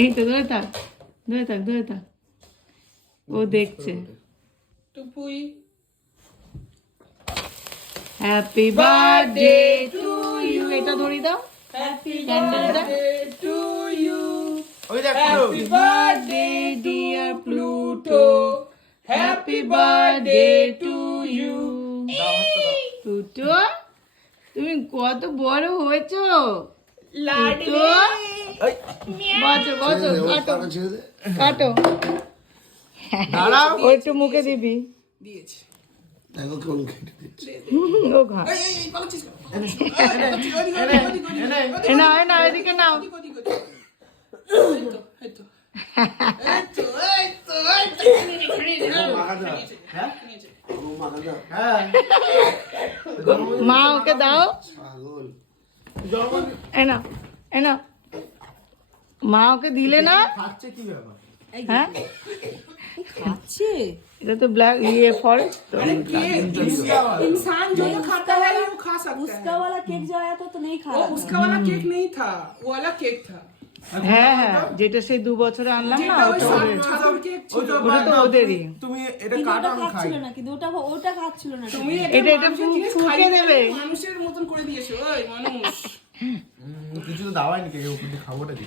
এই তো ধরে থাক, ধরে থাক, ধরে থাক। ও দেখছে। টুপুই হ্যাপি বার্থডে টু ইউ। এটা ধরি দাও। হ্যাপি ক্যান্ডেলটা। বার্থডে টু ইউ ওই দেখ happy birthday dear Pluto happy birthday to you Pluto, তুমি কত বড় হয়েছো। লাডলি ওই বসো বসো, কাটো ছেড়ে দে কাটো। দাঁড়াও ও একটু মুখে দিবি। দিয়েছে দেখো কোন কেটে দিচ্ছে ও খা। এই এই এই পালাচ্ছিস কেন? এ নাও, এ নাও, এদিকে নাও। হ্যাঁ ও মাখা দাও হ্যাঁ মা ওকে দাও। পাগল এ নাও, এ নাও। মা ওকে দিলে না। খাচ্ছে কি ব্যাপার হ্যাঁ, खाचे এটা তো ব্ল্যাক ইয়ে ফরেস্ট তো। इंसान जो जो खाता है वो खा सकता उसका है वाला केक जो आया था तो नहीं खा वो रहा था। उसका वाला केक नहीं था वो वाला केक था হ্যাঁ হ্যাঁ, যেটা সেই 2 বছরে আনলাম না, যেটা ওই ওটা ওদের। ছাদর কেক ছিল ওটা তো ওদেরই। তুমি এটা কিন্তু কাটা ওটা আমি খাই খাচ্ছিল না, কিন্তু ওটা খাচ্ছিল না। তুমি এটা মানুষের জিনিস ফুঁকে খাইয়ে দেবে। মানুষের মতন করে দিয়েছো ওই মানুষ কিছু তো দাওয়াই নি কে ওকে খাবোটা কি